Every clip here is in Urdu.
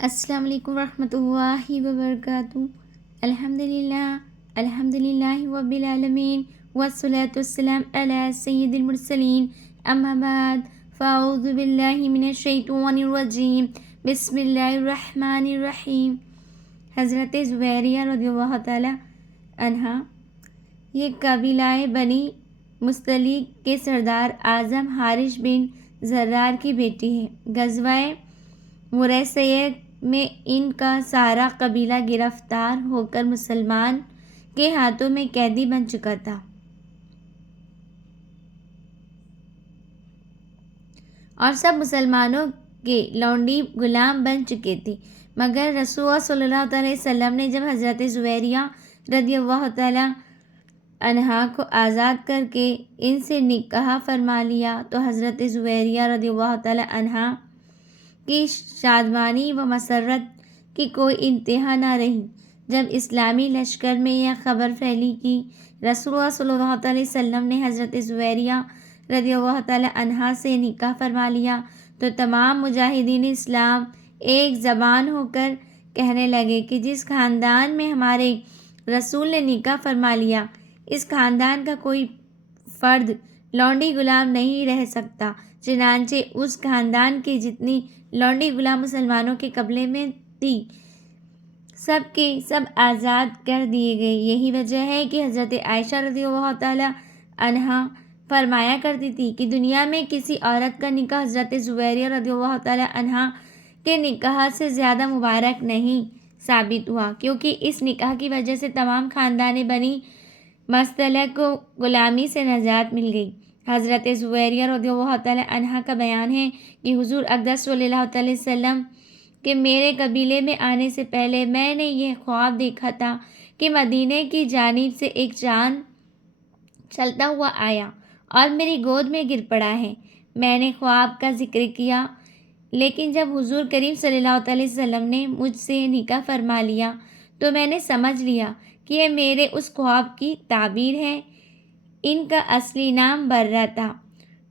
السلام علیکم ورحمۃ اللہ وبرکاتہ۔ الحمدللہ رب العالمین والصلاة والسلام علی سید المرسلین، اما بعد فاعوذ باللہ من الشیطان الرجیم، بسم اللہ الرحمن الرحیم۔ حضرت زبیریہ رضی اللہ تعالی عنہ یہ قبیلہ بنی مستلق کے سردار اعظم حارث بن زرار کی بیٹی ہے۔ غزوہ مریسیہ میں ان کا سارا قبیلہ گرفتار ہو کر مسلمان کے ہاتھوں میں قیدی بن چکا تھا، اور سب مسلمانوں کے لونڈی غلام بن چکے تھے، مگر رسول اللہ صلی اللہ علیہ وسلم نے جب حضرت زبیریہ رضی اللہ تعالی عنہا کو آزاد کر کے ان سے نکاح فرما لیا تو حضرت زبیریہ رضی اللہ تعالی عنہا کی شادمانی و مسرت کی کوئی انتہا نہ رہی۔ جب اسلامی لشکر میں یہ خبر پھیلی کہ رسول اللہ صلی اللہ علیہ وسلم نے حضرت زبیریہ رضی اللہ تعالی عنہا سے نکاح فرما لیا تو تمام مجاہدین اسلام ایک زبان ہو کر کہنے لگے کہ جس خاندان میں ہمارے رسول نے نکاح فرما لیا، اس خاندان کا کوئی فرد لونڈی غلام نہیں رہ سکتا۔ چنانچہ اس خاندان کی جتنی لونڈی غلام مسلمانوں کے قبضے میں تھی، سب کے سب آزاد کر دیے گئے۔ یہی وجہ ہے کہ حضرت عائشہ رضی اللہ تعالی عنہا فرمایا کرتی تھی کہ دنیا میں کسی عورت کا نکاح حضرت زبیریہ رضی اللہ تعالی عنہا کے نکاح سے زیادہ مبارک نہیں ثابت ہوا، کیونکہ اس نکاح کی وجہ سے تمام خاندان بنی مستلق کو غلامی سے نجات مل گئی۔ حضرت زبیریہ رضی اللہ تعالی عنہا کا بیان ہے کہ حضور اقدس صلی اللہ علیہ وسلم کے میرے قبیلے میں آنے سے پہلے میں نے یہ خواب دیکھا تھا کہ مدینے کی جانب سے ایک چاند چلتا ہوا آیا اور میری گود میں گر پڑا ہے۔ میں نے خواب کا ذکر کیا، لیکن جب حضور کریم صلی اللہ علیہ وسلم نے مجھ سے نکاح فرما لیا تو میں نے سمجھ لیا کہ یہ میرے اس خواب کی تعبیر ہے۔ ان کا اصلی نام برہ تھا،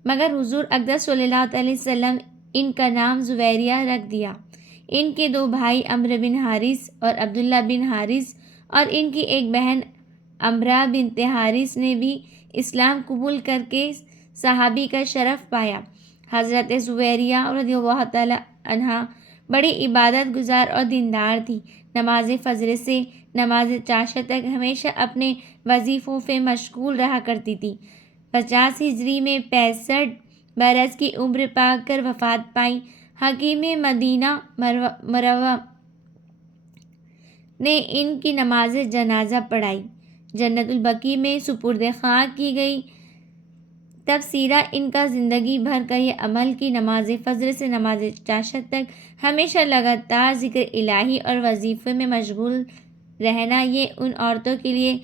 مگر حضور اقدس صلی اللہ علیہ وسلم ان کا نام زبیریہ رکھ دیا۔ ان کے دو بھائی عمرو بن حارث اور عبداللہ بن حارث اور ان کی ایک بہن امرہ بنت حارث نے بھی اسلام قبول کر کے صحابی کا شرف پایا۔ حضرت زبیریہ رضی اللہ تعالی عنہا بڑی عبادت گزار اور دیندار تھی۔ نماز فجر سے نماز عشاء تک ہمیشہ اپنے وظیفوں سے مشغول رہا کرتی تھی۔ 50 ہجری میں 65 برس کی عمر پا کر وفات پائی۔ حکیم مدینہ منورہ نے ان کی نماز جنازہ پڑھائی، جنت البقیع میں سپرد خاک کی گئی۔ تب سیرہ ان کا زندگی بھر کا یہ عمل کہ نماز فجر سے نماز عشاء تک ہمیشہ لگاتار ذکر الہی اور وظیفے میں مشغول رہنا، یہ ان عورتوں کے لیے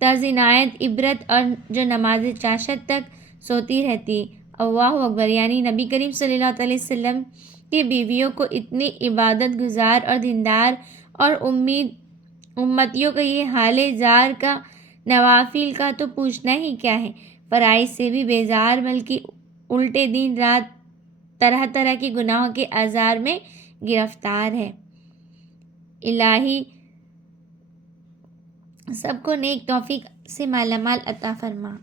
طرز عنایت عبرت اور جو نماز عشاء تک سوتی رہتی۔ اللہ اکبر! یعنی نبی کریم صلی اللہ علیہ وسلم کی بیویوں کو اتنی عبادت گزار اور دیندار، اور امتیوں کا یہ حال زار کا، نوافل کا تو پوچھنا ہی کیا ہے، فرائض سے بھی بیزار، بلکہ الٹے دن رات طرح طرح کے گناہوں کے آزار میں گرفتار ہے۔ الہی سب کو نیک توفیق سے مالا مال عطا فرما۔